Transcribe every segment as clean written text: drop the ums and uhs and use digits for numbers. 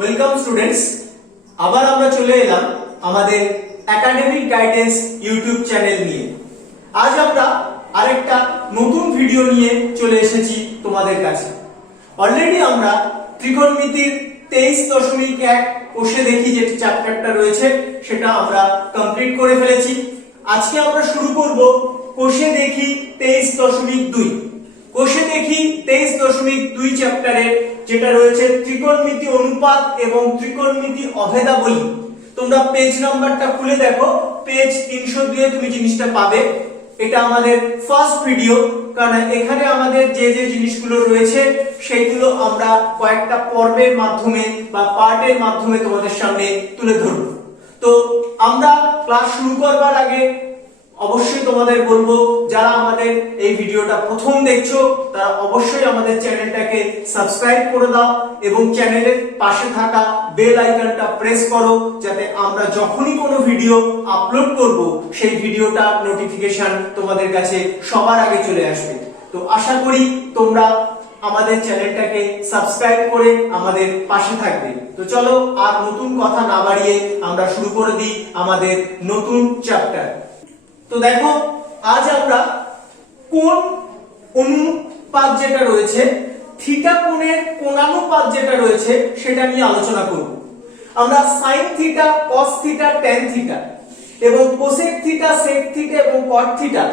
Welcome students, আবার আমরা চলে এলাম আমাদের একাডেমিক গাইডেন্স ইউটিউব চ্যানেল নিয়ে। আজ আমরা আরেকটা নতুন ভিডিও নিয়ে চলে এসেছি তোমাদের কাছে। অলরেডি আমরা ত্রিকোণমিতির 23.1 কোষে দেখি যে চ্যাপ্টারটা রয়েছে সেটা আমরা কমপ্লিট করে ফেলেছি। আজকে আমরা শুরু করব কোষে দেখি 23.2। কোষে দেখি 23.2 চ্যাপ্টারের যেটা রয়েছে ত্রিকোণমিতি অনুপাত এবং ত্রিকোণমিতি অভেদাবলী। তোমরা পেজ নাম্বারটা খুলে দেখো, পেজ 302 তুমি জিনিসটা পাবে। এটা আমাদের ফার্স্ট ভিডিও, কারণ এখানে আমাদের যে যে জিনিসগুলো রয়েছে সেগুলো আমরা কয়েকটা পর্বের মাধ্যমে বা পার্টের মাধ্যমে তোমাদের সামনে তুলে ধরব। তো আমরা ক্লাস শুরু করবার আগে অবশ্যই তোমাদের বলবো, যারা আমাদের এই ভিডিওটা প্রথম দেখছো তারা অবশ্যই আমাদের চ্যানেলটাকে সাবস্ক্রাইব করে দাও এবং চ্যানেলের পাশে থাকা বেল আইকনটা প্রেস করো, যাতে আমরা যখনই কোনো ভিডিও আপলোড করব সেই ভিডিওটা নোটিফিকেশন তোমাদের কাছে সবার আগে চলে আসবে। তো আশা করি তোমরা আমাদের চ্যানেলটাকে সাবস্ক্রাইব করে আমাদের পাশে থাকবে। তো চলো আর নতুন কথা না বাড়িয়ে আমরা শুরু করে দিই আমাদের নতুন চ্যাপ্টার। তো দেখো, আজ আমরা কোণ অনুপাত যেটা রয়েছে, থিটা কোণের কোণানুপাত যেটা রয়েছে সেটা নিয়ে আলোচনা করব। আমরা sine theta, cos theta, tan theta এবং কোসেক থিটা, সেক থিটা এবং কট থিটা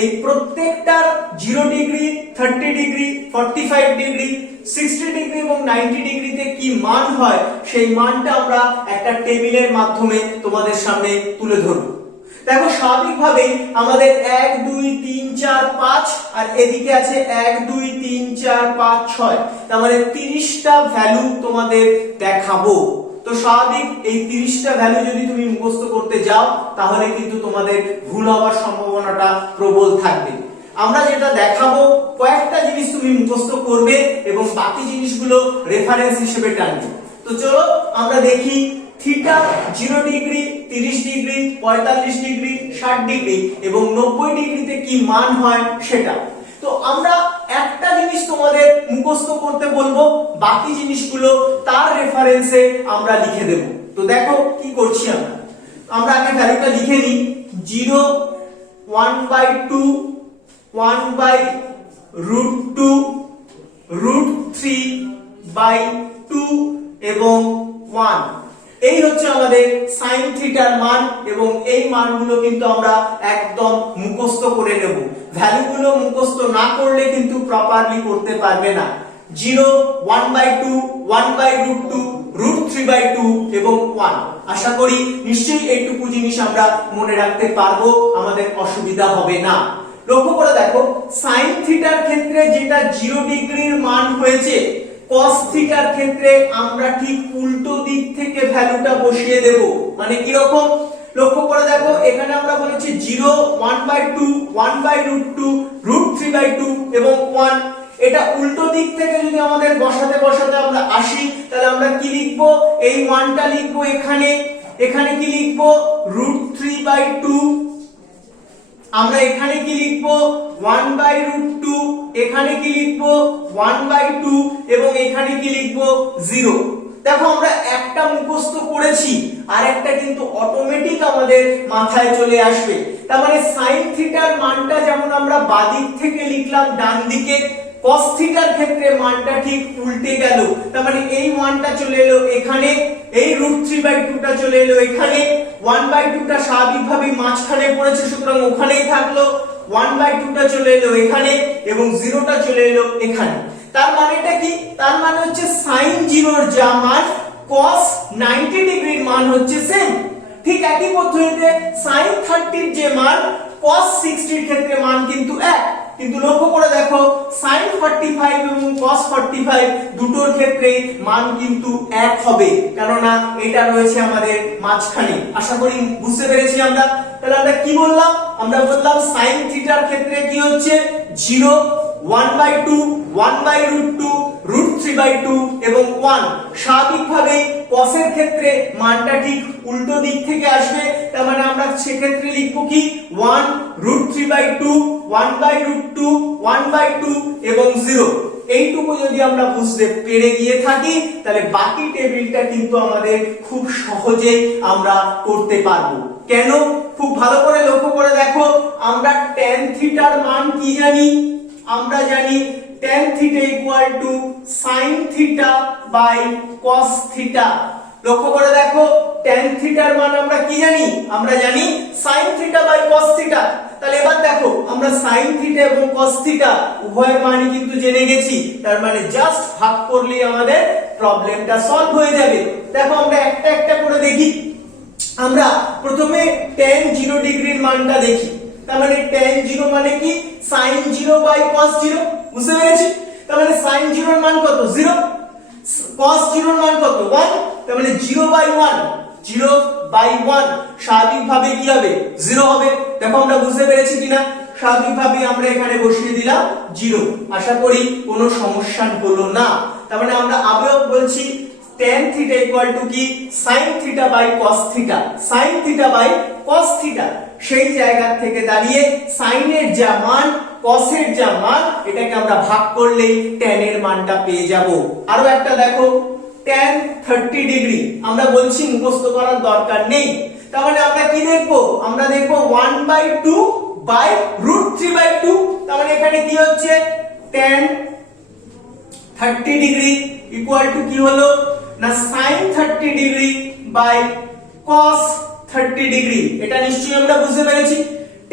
এই প্রত্যেকটার 0 ডিগ্রি, 30 ডিগ্রি, 45 ডিগ্রি, 60 ডিগ্রি এবং 90 ডিগ্রিতে কি মান হয় সেই মানটা আমরা একটা টেবিলের মাধ্যমে তোমাদের সামনে তুলে ধরব। দেখো, স্বাভাবিকভাবেই আমাদের 1 2 3 4 5 আর এদিকে আছে 1 2 3 4 5 6, তার মানে 30টা ভ্যালু তোমাদের দেখাবো। তো স্বাভাবিক এই 30টা ভ্যালু যদি তুমি মুখস্থ করতে যাও তাহলে কিন্তু তোমাদের ভুল হওয়ার সম্ভাবনাটা প্রবল থাকবে। আমরা যেটা দেখাবো কয়েকটা জিনিস তুমি মুখস্থ করবে এবং বাকি জিনিসগুলো রেফারেন্স হিসেবে টানবে। তো চলো আমরা দেখি theta 0 degree, 30 degree, 45 degree, 60 degree এবং 90 ডিগ্রিতে কি মান হয় সেটা। তো আমরা একটা জিনিস তোমাদের মুখস্থ করতে বলবো, বাকি জিনিসগুলো তার রেফারেন্সে আমরা লিখে দেব। তো দেখো কি করছি আমরা আগে ভ্যালুটা লিখে নিই। 0, 1/2, 1/√2, √3/2 এবং 1। এই হচ্ছে আমাদের সাইন থিটার মান এবং এই মানগুলো কিন্তু আমরা একদম মুখস্থ করে নেব। ভ্যালুগুলো মুখস্থ না করলে কিন্তু প্রপারলি করতে পারবে না। 0, 1/2, 1/√2, √3/2 এবং 1। আশা করি নিশ্চয়ই এইটুকু জিনিস আমরা মনে রাখতে পারবো, আমাদের অসুবিধা হবে না। লক্ষ্য করে দেখো, সাইন থিটার ক্ষেত্রে যেটা 0 ডিগ্রির মান হয়েছে, cos থিটার ক্ষেত্রে আমরা ঠিক উল্টো দিক থেকে ভ্যালুটা বসিয়ে দেব। মানে কি রকম, লক্ষ্য করে দেখো, এখানে আমরা বলেছি 0, 1/2, 1/√2, √3/2 এবং 1। এটা উল্টো দিক থেকে যদি আমাদের বসাতে বসাতে আমরা আসি, তাহলে আমরা কি লিখব, এই 1টা লিখব এখানে, এখানে কি লিখব √3/2, আমরা এখানে কি লিখব 1/√2, এখানে কি লিখব 1/2 এবং এখানে কি লিখব 0। দেখো, আমরা একটা মুখস্থ করেছি আর একটা কিন্তু অটোমেটিক আমাদের মাথায় চলে আসবে। তার মানে সাইন থিটার মানটা যেমন আমরা বাদিক থেকে লিখলাম ডান দিকে, cos থিটার ক্ষেত্রে মানটা ঠিক উল্টে গেল। তার মানে এই মানটা চলে এলো এখানে, এই √3/2টা চলে এলো এখানে, 1/2টা স্বাভাবিকভাবেই মাঝখানে পড়েছে সুতরাং ওখানেই থাকলো, 1/2টা চলে এলো এখানে এবং 0টা চলে এলো এখানে। তার মানেটা কি, তার মানে হচ্ছে sin 0 এর যা মান cos 90 ডিগ্রির মান হচ্ছে সেম। ঠিক একই পদ্ধতিতে sin 30 এর যে মান cos 60 এর ক্ষেত্রে মান কিন্তু এক। কিন্তু লক্ষ্য করে দেখো, sin 45 এবং cos 45 দুটোর ক্ষেত্রে মান কিন্তু এক হবে, কেননা এটা রয়েছে আমাদের মাঝখানে। আশা করি বুঝতে পেরেছি আমরা। তাহলে আমরা কি বললাম, আমরা বললাম sin থিটার ক্ষেত্রে কি হচ্ছে 0, 1/2, 1/√2, √3/2 এবং 1। স্বাভাবিকভাবেই cos এর ক্ষেত্রে মানটা ঠিক উল্টো দিক থেকে আসবে, তার মানে আমরা সেক্ষেত্রে লিখব কি 1, √3/2, 1/√2, 1/2 এবং 0। এইটুকু যদি আমরা বুঝতে পেরে গিয়ে থাকি তাহলে বাকি টেবিলটা কিন্তু আমাদের খুব সহজেই আমরা করতে পারবো। কেন? খুব ভালো করে লক্ষ্য করে দেখো, আমরা tan থিটার মান কি জানি? আমরা জানি tan theta equal to sin theta by cos theta. লক্ষ্য করে দেখো, tan থিটার মান আমরা কি জানি? আমরা জানি sin theta by cos theta. তাহলে এবার দেখো, আমরা sin থিটা এবং cos থিটা উভয়ের মানই কিন্তু জেনে গেছি, তার মানে জাস্ট ভাগ করলেই আমাদের প্রবলেমটা সলভ হয়ে যাবে। দেখো আমরা একটা একটা করে দেখি। আমরা প্রথমে tan 0 ডিগ্রির মানটা দেখি। তার মানে tan 0 মানে কি? sin 0 by cos 0। বুঝতে পেরেছি? তার মানে sin 0 এর মান কত? 0। cos 0 এর মান কত? 1। তার মানে 0 বাই 1, 0 বাই 1 স্বাভাবিকভাবে কি হবে? 0 হবে। দেখো আমরা বুঝতে পেরেছি কিনা? স্বাভাবিকভাবে আমরা এখানে বসিয়ে দিলাম 0। আশা করি কোনো সমস্যা হলো না। তার মানে আমরা আবারও বলছি tan থিটা ইকুয়াল টু কি? sin theta by cos theta. sin theta by cos theta, সেই জায়গা থেকে দাঁড়িয়ে sin এর যা মান, cos এর যা মান, এটাকে আমরা ভাগ করলেই tan এর মানটা পেয়ে যাব। আরো একটা দেখো, tan 30 ডিগ্রি। আমরা বলছি মুখস্থ করার দরকার নেই। তার মানে আমরা কি দেখব? আমরা দেখব 1/2 বাই √3/2। তার মানে এখানে কি হচ্ছে? tan 30 ডিগ্রি ইকুয়াল টু কি হলো না sin 30 degree by cos 30 degree. এটা নিশ্চয়ই আমরা বুঝতে পেরেছি।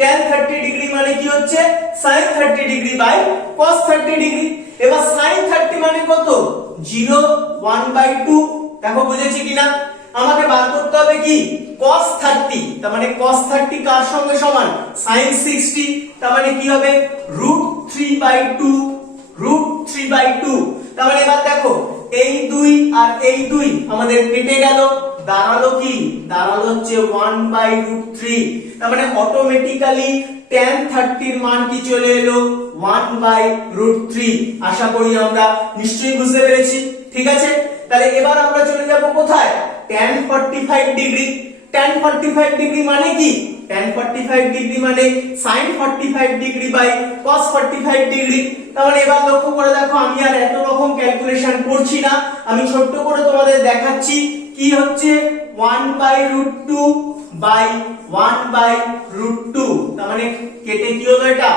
tan 30 ডিগ্রি মানে কি হচ্ছে? sin 30 degree by cos 30 degree. এবার sin 30 মানে কত? 0, 1/2। দেখো বুঝেছি কিনা? আমাকে বার করতে হবে কি? cos 30। তার মানে cos 30 কার সঙ্গে সমান? sin 60। তার মানে কি হবে? √3/2, √3/2। তার মানে এবার দেখো, এই 2 আর এই 2 আমাদের কেটে গেল, দাঁড়ালো কি? দাঁড়ালো হচ্ছে 1/√3। তার মানে অটোমেটিক্যালি tan 30 এর মান কি চলে এলো? 1/√3। আশা করি আমরা নিশ্চয়ই বুঝতে পেরেছি। ঠিক আছে, তাহলে এবার আমরা চলে যাব কোথায়? tan 45 degree. tan 45 ডিগ্রি মানে কি? tan 45 ডিগ্রি মানে sin 45 degree by cos 45 degree. তার মানে এবার লক্ষ্য করে দেখো, আমি আর এত রকম ক্যালকুলেশন করছি না, আমি ছোট্ট করে তোমাদের দেখাচ্ছি কি হচ্ছে 1/√2 বাই 1/√2। তার মানে কেটে কি হলো? এটা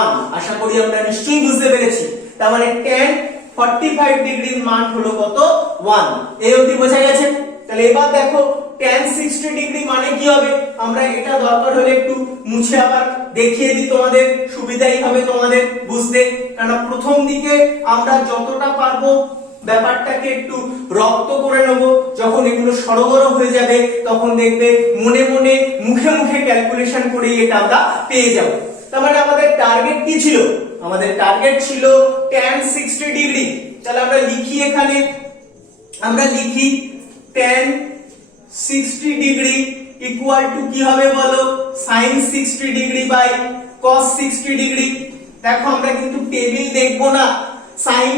1। আশা করি আমরা নিশ্চয়ই বুঝতে পেরেছি। তার মানে tan 45 ডিগ্রির মান হলো কত? 1। এই অবধি বোঝা গেছে? তাহলে এবার দেখো tan 60 ডিগ্রি মানে কি হবে? আমরা এটা দরকার হলে একটু মুছে আবার দেখিয়ে দিই, তোমাদের সুবিধাই হবে তোমাদের বুঝতে। কারণ প্রথম দিকে আমরা যতটা পারবো ব্যাপারটাকে একটু রপ্ত করে নেব। যখন এগুলো সরগর হয়ে যাবে তখন দেখবে মনে মনে মুখে মুখে ক্যালকুলেশন করেই এটা আমরা পেয়ে যাব। তার মানে আমাদের টার্গেট কি ছিল? আমাদের টার্গেট ছিল tan 60 ডিগ্রি। তাহলে আমরা লিখি, এখানে আমরা লিখি tan 60 ডিগ্রি ইকুয়াল টু কি হবে বলো? sin 60 degree by cos 60 degree. দেখো আমরা কিন্তু টেবিল দেখবো না। sin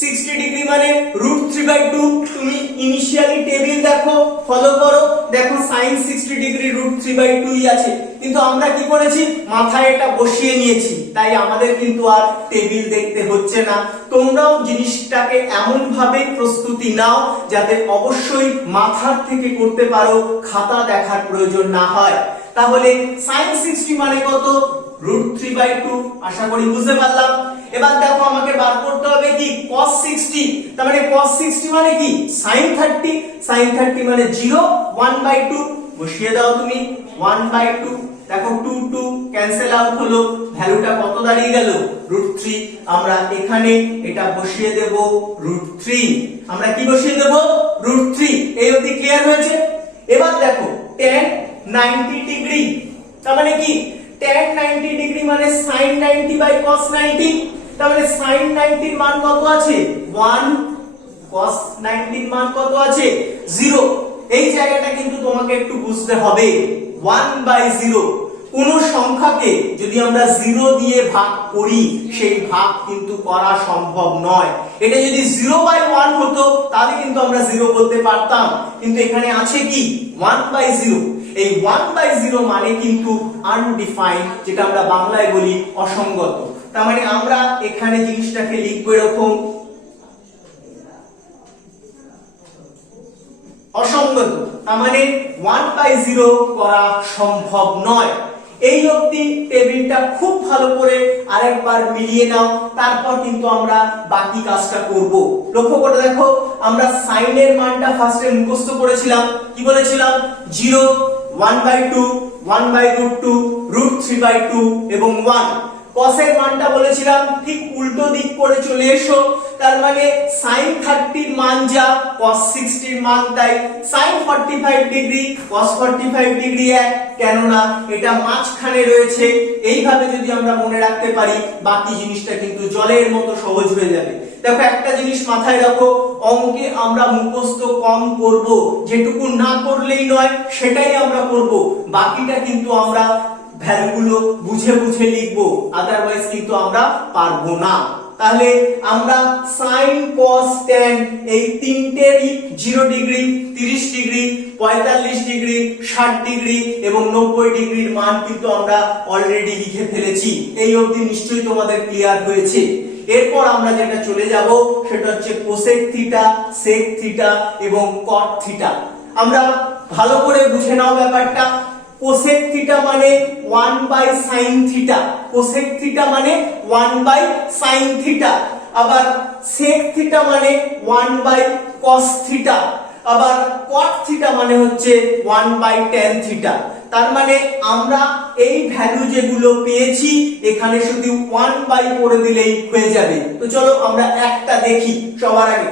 60 ডিগ্রি মানে √3/2। তুমি ইনিশিয়ালি টেবিল দেখো, ফলো করো, দেখো sin 60 ডিগ্রি √3/2ই আছে। কিন্তু আমরা কি করেছি? মাথায় এটা বসিয়ে নিয়েছি, তাই আমাদের কিন্তু আর টেবিল দেখতে হচ্ছে না। তোমরাও জিনিসটাকে এমন ভাবে প্রস্তুতি নাও যাতে অবশ্যই মাথার থেকে করতে পারো, খাতা দেখার প্রয়োজন না হয়। তাহলে sin 60 মানে কত? √3/2। আশা করি বুঝতে পারলাম। এবার দেখো আমাকে বার করতে হবে কি? cos 60। তার মানে cos 60 মানে কি? sin 30। sin 30 মানে 0, 1/2। বসিয়ে দাও তুমি 1/2। দেখো 2 2 ক্যান্সেল আউট হলো, ভ্যালুটা কত দাঁড়িয়ে গেল? √3। আমরা এখানে এটা বসিয়ে দেব √3। আমরা কি বসিয়ে দেব? √3। এই অবধি ক্লিয়ার হয়েছে? এবার দেখো tan 90 ডিগ্রি। তার মানে কি? tan 90 ডিগ্রি মানে sin 90 বাই cos 90। তার মানে sin 90 এর মান কত আছে? 1। cos 90 এর মান কত আছে? 0। এই জায়গাটা কিন্তু তোমাকে একটু বুঝতে হবে। 1/0 কোন সংখ্যাকে যদি আমরা 0 দিয়ে ভাগ করি সেই ভাগ কিন্তু করা সম্ভব নয়। এটা যদি 0/1 হতো তাহলে কিন্তু আমরা 0 বলতে পারতাম, কিন্তু এখানে আছে কি? 1/0। এই 1/0 মানে কিন্তু আনডিফাইন্ড, যেটা আমরা বাংলায় বলি অসঙ্গত। তার মানে আমরা এখানে জিনিসটাকে লিখবো এরকম অসঙ্গত, তার মানে 1/0 করা সম্ভব নয়। এই অবধি টেবিলটা খুব ভালো করে আরেকবার মিলিয়ে নাও, তারপর কিন্তু আমরা বাকি কাজটা করব। লক্ষ্য করে দেখো, আমরা সাইনের মানটা ফার্স্টে মুখস্থ করেছিলাম। কি বলেছিলাম? 0, 1/2, 1/√2, √3/2 এবং 1। কসের মানটা বলেছিলাম ঠিক উল্টো দিক করে চলে এসো, তার মানে sin 30 এর মান যা cos 60 এর মান তাই, sin 45 ডিগ্রি cos 45 ডিগ্রি এক, কেননা এটা মাঝখানে রয়েছে। এইভাবে যদি আমরা মনে রাখতে পারি, বাকি জিনিসটা কিন্তু জলের মতো সহজ হয়ে যাবে। দেখো একটা জিনিস মাথায় রাখো, অঙ্কে আমরা মুখস্থ কম করব, যেটুকু না করলেই নয় সেটাই আমরা করব, বাকিটা কিন্তু আমরা ভ্যালুগুলো বুঝে বুঝে লিখবো, আদারওয়াইজ কিন্তু আমরা পারবো না। তাহলে আমরা sin cos tan এই তিনটেরই 0 ডিগ্রি, 30 ডিগ্রি, 45 ডিগ্রি, 60 ডিগ্রি এবং 90 ডিগ্রির মান কিন্তু আমরা অলরেডি লিখে ফেলেছি। এই অবধি নিশ্চয়ই তোমাদের ক্লিয়ার হয়েছে। এরপর আমরা যেটা চলে যাব সেটা হচ্ছে cosec থিটা, sec থিটা এবং cot থিটা। আমরা ভালো করে বুঝে নাও ব্যাপারটা। cosec থিটা মানে 1/sin থিটা, cosec থিটা মানে 1/sin থিটা, আবার sec থিটা মানে 1/cos থিটা, আবার cot থিটা মানে হচ্ছে 1/tan থিটা। তার মানে আমরা এই ভ্যালু যেগুলো পেয়েছি এখানে শুধু 1 করে দিলেই হয়ে যাবে। তো চলো আমরা একটা দেখি। সবার আগে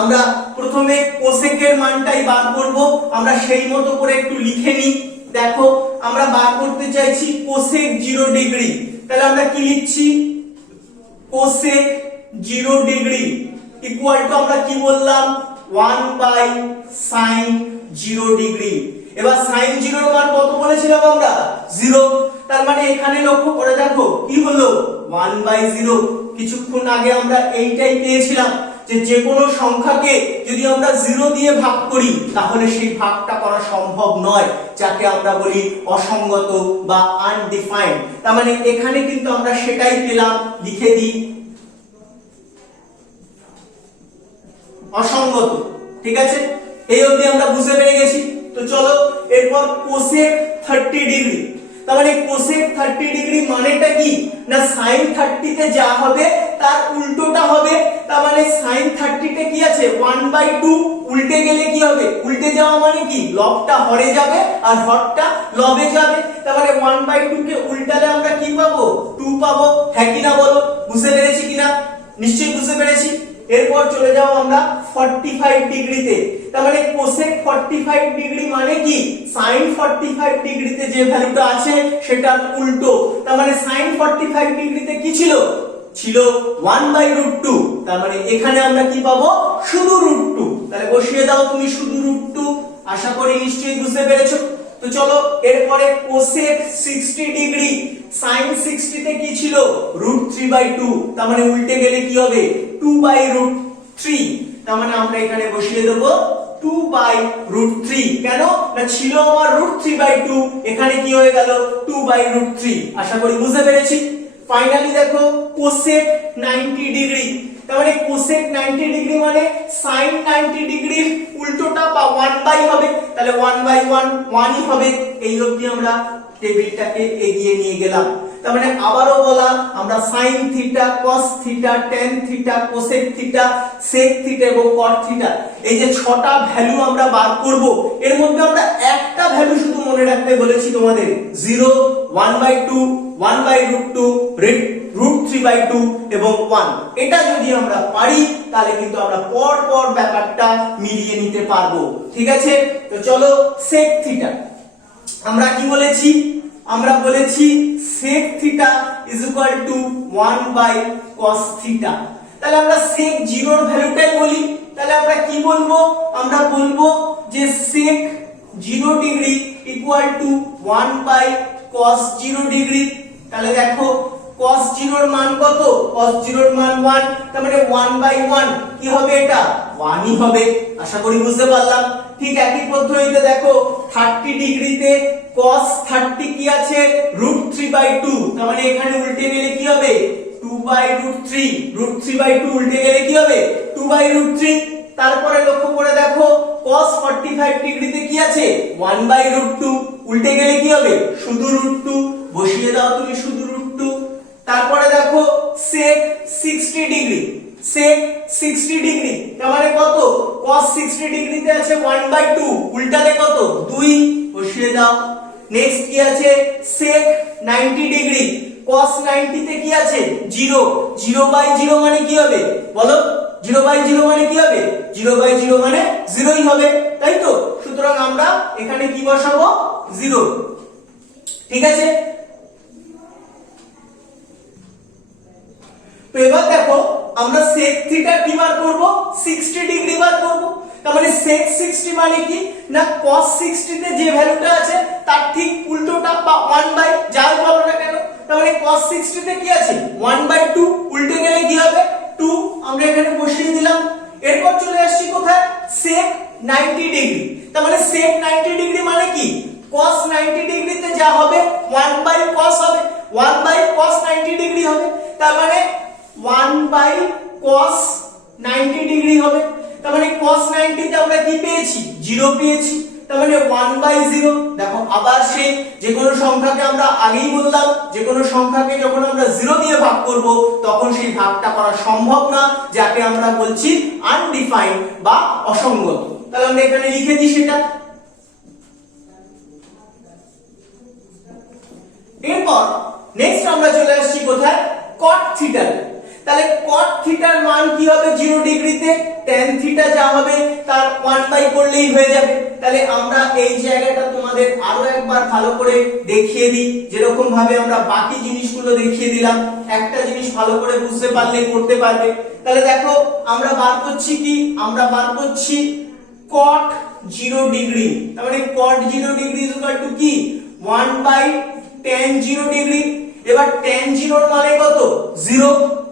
আমরা প্রথমে cosec এর মানটাই বার করব, আমরা সেই মতো করে একটু লিখে নিই। দেখো আমরা বার করতে চাইছি cosec 0 ডিগ্রি, তাহলে আমরা কি লিখছি? cosec 0 ডিগ্রি ইকুয়াল টু আমরা কি বললাম? 1/sin 0 degree. এবার sin 0 এর মান কত বলেছিলাম আমরা? 0। তার মানে এখানে লক্ষ্য করে দেখো কি হলো? 1/0। কিছুক্ষণ আগে আমরা এইটাই পেয়েছিলাম যে যে কোনো সংখ্যাকে যদি আমরা 0 দিয়ে ভাগ করি তাহলে সেই ভাগটা করা সম্ভব নয়, যাকে আমরা বলি অসঙ্গত বা আনডিফাইন্ড। তার মানে এখানে কিন্তু আমরা সেটাই পেলাম, লিখে দিই অসঙ্গত। ঠিক আছে, এই অবধি আমরা বুঝতে পেরে গেছি। তো চলো এরপর cosec 30 ডিগ্রি। তার মানে cosec 30 ডিগ্রি মানেটা কি? না sin 30 তে যা হবে তার উল্টোটা হবে। তার মানে sin 30 তে কি আছে? 1/2, উল্টে গেলে কি হবে? উল্টে যাওয়া মানে কি? লবটা হরে যাবে আর হরটা লবে যাবে। তার মানে 1/2 কে উল্টালে আমরা কি পাবো? 2 পাবো। হ্যাঁ কি না বলো? বুঝতে পেরেছি কিনা? নিশ্চয়ই বুঝতে পেরেছি। এরপর চলে যাও আমরা 45 ডিগ্রিতে। তার মানে cosec 45 ডিগ্রি মানে কি? sin 45 ডিগ্রিতে যে ভ্যালুটা আছে সেটার উল্টো। তার মানে sin 45 ডিগ্রিতে কি ছিল? ছিল 1/√2। তার মানে এখানে আমরা কি পাবো? শুধু √2। তাহলে বসিয়ে দাও তুমি শুধু √2। আশা করি নিশ্চয়ই বুঝতে পেরেছো। তো চলো এরপরে cosec 60 ডিগ্রি। sin 60 তে কি ছিল? √3/2। তার মানে উল্টে গেলে কি হবে? 2/√3। তার মানে আমরা এখানে বসিয়ে দেব 2/√3। কেন না ছিল আমার √3/2, এখানে কি হয়ে গেল? 2/√3। আশা করি বুঝতে পেরেছি। ফাইনালি দেখো cosec 90 ডিগ্রি। তার মানে cosec 90 ডিগ্রি মানে sin 90 ডিগ্রির উল্টোটা বা 1/, হবে, তাহলে 1/1 1ই হবে। এই অবধি আমরা টেবিলটাকে এগিয়ে নিয়ে গেলাম। তার মানে আবারও বলা, আমরা sin theta, cos theta, tan theta, cosec theta, sec theta এবং cot থিটা এই যে 6টা ভ্যালু আমরা বার করব, এর মধ্যে আমরা একটা ভ্যালু শুধু মনে রাখতে বলেছি তোমাদের, 0, 1/2, 1/√2, √3/2 এবং 1। এটা যদি আমরা পারি তাহলে কিন্তু আমরা পর পর ব্যাপারটা মিলিয়ে নিতে পারবো। ঠিক আছে, তো চলো sec থিটা। আমরা কি বলেছি? আমরা বলেছি sec থিটা = 1/cos থিটা। তাহলে আমরা sec 0 এর ভ্যালুটাই বলি। তাহলে আমরা কি বলবো? আমরা বলবো যে sec 0 ডিগ্রি = 1/cos 0 ডিগ্রি। তাহলে দেখো cos 0 এর মান কত? cos 0 এর মান 1, তার মানে 1/1 কি হবে? এটা 1 ই হবে। আশা করি বুঝতে পারলাম। ঠিক একই পদ্ধতিতে দেখো 30 ডিগ্রিতে cos 30 কি আছে? √3/2, তার মানে এখানে উল্টে গেলে কি হবে? 2/√3, √3/2 উল্টে গেলে কি হবে? 2/√3। তারপরে লক্ষ্য করে দেখো cos 45 ডিগ্রিতে কি আছে? 1/√2, উল্টে গেলে কি হবে? শুধু √2, বসিয়ে দাও তুমি শুধু √2। তারপরে দেখো sec 60 ডিগ্রি, sec 60 ডিগ্রি তার মানে কত? cos 60 ডিগ্রিতে আছে 1/2, উল্টালে কত? 2, বসিয়ে দাও। নেক্সট কি আছে? sec 90 ডিগ্রি, cos 90 তে কি আছে? 0, 0/0 মানে কি হবে বলো? 0/0 মানে কি হবে? 0/0 মানে 0 ই হবে, তাই তো? সুতরাং আমরা এখানে কি বসাবো? 0। ঠিক আছে, তো এবার দেখো আমরা sec থিটা কি বার করব? 60 ডিগ্রি বার করব। তার মানে sec 60 মানে কি না cos 60 তে যে ভ্যালুটা আছে তার ঠিক উল্টোটা বা 1 যাই বলো না কেন, তার মানে cos 60 তে কি আছে? 1/2, উল্টে গেলে কি হবে? 2, আমরা এখানে বসিয়ে দিলাম। এরপর চলে আসছি কোথায়? sec 90 ডিগ্রি, তার মানে sec 90 ডিগ্রি মানে কি? cos 90 ডিগ্রিতে যা হবে 1/cos হবে, 1/cos 90 ডিগ্রি হবে, তার মানে 1/cos 90 ডিগ্রি হবে। তার মানে cos 90 তে আমরা কি পেয়েছি? 0 পেয়েছি, তার মানে 1/0। দেখো আবার সেই যে কোনো সংখ্যাকে আমরা আগেই বললাম যে কোনো সংখ্যাকে যখন আমরা 0 দিয়ে ভাগ করব তখন সেই ভাগটা করা সম্ভব না, যাকে আমরা বলছি আনডিফাইন্ড বা অসঙ্গত। তাহলে আমরা এখানে লিখে দিই সেটা। এরপর নেক্সট আমরা চলে আসছি কোথায়? cot theta. তাহলে cot থিটার মান কি হবে 0 ডিগ্রিতে? tan থিটা যা হবে তার 1 করলেই হয়ে যাবে। তাহলে আমরা এই জায়গাটা তোমাদের আরো একবার ভালো করে দেখিয়ে দিই, যেরকম ভাবে আমরা বাকি জিনিসগুলো দেখিয়ে দিলাম, একটা জিনিস ভালো করে বুঝতে পারলে করতে পারবে। তাহলে দেখো আমরা বার করছি কি? আমরা বার করছি cot 0 ডিগ্রি, তার মানে cot 0 ডিগ্রি = কি? 1/tan 0 degree. এবার tan 0 এর মানে কত? 0,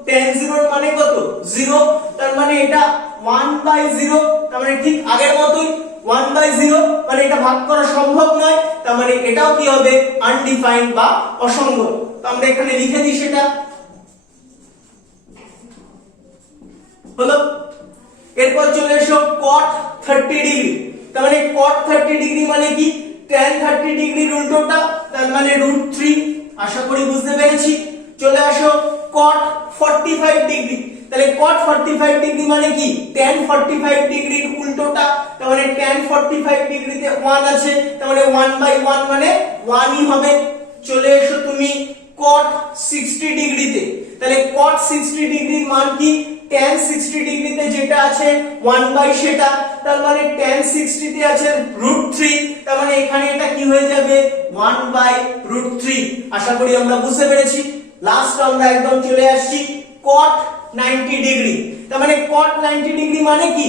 tan 0 এর মানে কত? 0, তার মানে এটা 1/0, তার মানে ঠিক আগের মতই 1/0, মানে এটা ভাগ করা সম্ভব নয়, তার মানে এটাও কি হবে? আনডিফাইন্ড বা অসঙ্গত। তো আমরা এখানে লিখে দিই সেটা হলো। এরপর চলে এসো cot 30 ডিগ্রি, তার মানে cot 30 ডিগ্রি মানে কি? tan 30 ডিগ্রির উল্টোটা, তার মানে √3। আশা করি বুঝতে পেরেছি। চলে আসো cot 45 ডিগ্রি, তাহলে cot 45 ডিগ্রি মানে কি? tan 45 ডিগ্রির উল্টোটা, তার মানে tan 45 ডিগ্রিতে 1 আছে, তার মানে 1/1 মানে 1 ই হবে। চলে এসো তুমি cot 60 ডিগ্রিতে, তাহলে cot 60 ডিগ্রির মান কি? tan 60 ডিগ্রিতে যেটা আছে 1 সেটা, তার মানে tan 60 তে আছে √3, তার মানে এখানে এটা কি হয়ে যাবে? 1/√3। আশা করি আমরা বুঝতে পেরেছি। লাস্ট আমরা একদম চলে আসছি cot 90 ডিগ্রি, তার মানে cot 90 ডিগ্রি মানে কি?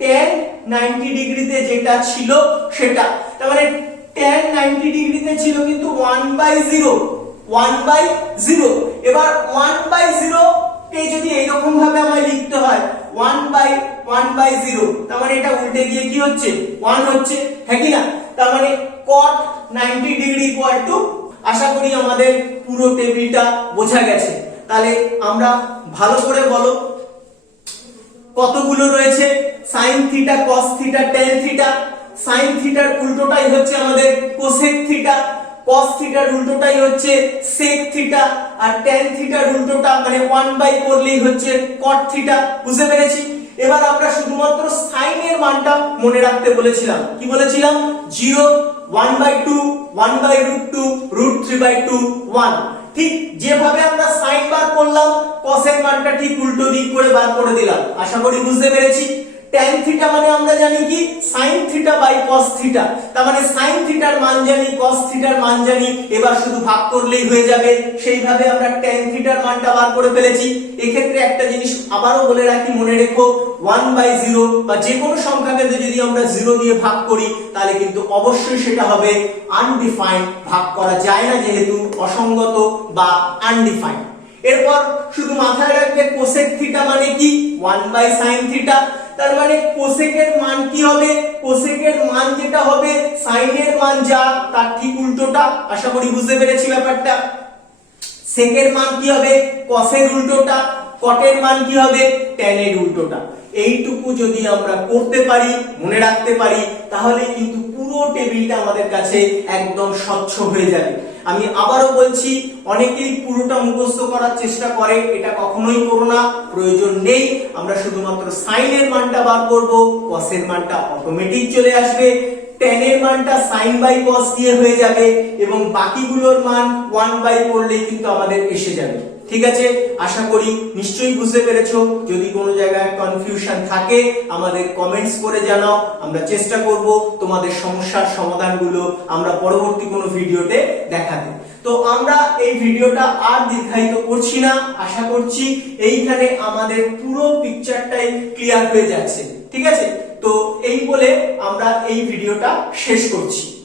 tan 90 ডিগ্রিতে যেটা ছিল সেটা, তার মানে tan 90 ডিগ্রিতে ছিল কিন্তু 1/0, 1/0। এবার 1/0 কে যদি এইরকম ভাবে আমায় লিখতে হয় 1/1/0, তার মানে এটা উল্টে গিয়ে কি হচ্ছে? 1 হচ্ছে, হ্যাঁ কি না? তার মানে cot 90 ডিগ্রি আশা করি আমাদের পুরো টেবিলটা বোঝা গেছে। তাহলে আমরা ভালো করে বলো কতগুলো রয়েছে? sin theta, cos theta, tan theta. sin থিটার উল্টোটাই হচ্ছে আমাদের cosec থিটা, cos থিটার উল্টোটাই হচ্ছে sec থিটা, আর tan থিটার উল্টোটা মানে 1 করলেই হচ্ছে cot থিটা। বুঝতে পেরেছি? এবার আমরা শুধুমাত্র sin এর মানটা মনে রাখতে বলেছিলাম। কি বলেছিলাম? 0, 1/2, 1/√2, √3/2, 1। ঠিক যেভাবে আমরা sin বার করলাম cos এর মানটা ঠিক উল্টো দিক করে বার করে দিলাম। আশা করি বুঝতে পেরেছি। tan থিটা মানে আমরা জানি কি? sin theta by cos theta, তার মানে sin থিটার মান জানি, cos থিটার মান জানি, এবার শুধু ভাগ করলেই হয়ে যাবে। সেইভাবে আমরা tan থিটার মানটা বার করে ফেলেছি। এক্ষেত্রে একটা জিনিস আবারও বলে রাখি, মনে রেখো 1/0 বা যে কোনো সংখ্যাকে যদি আমরা 0 দিয়ে ভাগ করি তাহলে কিন্তু অবশ্যই সেটা হবে আনডিফাইন্ড, ভাগ করা যায় না যেহেতু অসঙ্গত বা আনডিফাইন্ড। এরপর শুধু মাথায় রাখবে কোসেক থিটা মানে কি 1/sin থিটা। তার মানে কোসেকের মান কি হবে, কোসেকের মান যেটা হবে সাইনের মান যা তার ঠিক উল্টোটা। আশা করি বুঝতে পেরেছি ব্যাপারটা। সেকের মান কি হবে কসের উল্টোটা, কটের মান কি হবে ট্যানের উল্টোটা। এইটুকু যদি আমরা করতে পারি, মনে রাখতে পারি, তাহলে কিন্তু পুরো টেবিলটা আমাদের কাছে একদম স্বচ্ছ হয়ে যাবে। আমি আবারও বলছি, অনেকেই পুরোটা মুখস্থ করার চেষ্টা করে, এটা কখনোই করো না, প্রয়োজন নেই। আমরা শুধুমাত্র সাইনের মানটা বার করব, কসের মানটা অটোমেটিক চলে আসবে, ট্যানের মানটা sin বাই cos দিয়ে হয়ে যাবে এবং বাকিগুলোর মান 1 বাই করলেই কিন্তু আমাদের এসে যাবে। ঠিক আছে, আশা করি নিশ্চয়ই বুঝতে পেরেছো। যদি কোনো জায়গায় কনফিউশন থাকে আমাদের কমেন্টস করে জানাও, আমরা চেষ্টা করব তোমাদের সমস্যার সমাধানগুলো আমরা পরবর্তী কোনো ভিডিওতে দেখাতে। তো আমরা এই ভিডিওটা আর দীর্ঘায়িত করছি না, আশা করছি এইখানে আমাদের পুরো পিকচারটাই ক্লিয়ার হয়ে যাচ্ছে। ঠিক আছে, তো এই বলে আমরা এই ভিডিওটা শেষ করছি।